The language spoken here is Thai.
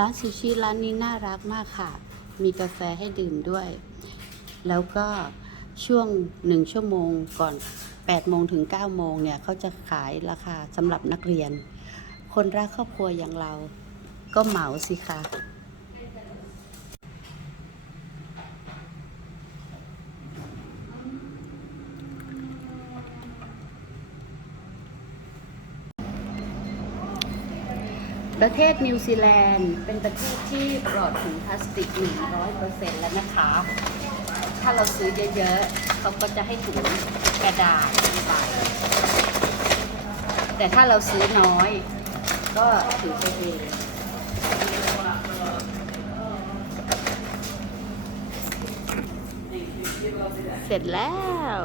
ร้านซูชิร้านนี้น่ารักมากค่ะ มีกาแฟให้ดื่มด้วย แล้วก็ช่วงหนึ่งชั่วโมงก่อน8โมงถึง9โมงเนี่ยเขาจะขายราคาสำหรับนักเรียน คนรักครอบครัวอย่างเราก็เหมาสิคะ ประเทศนิวซีแลนด์เป็นประเทศที่ปลอดถุงพลาสติก 100%แล้วนะคะ ถ้าเราซื้อเยอะๆ เขาก็จะให้ถุงกระดาษไปแต่ถ้าเราซื้อน้อย ก็ถือไปเองเสร็จแล้ว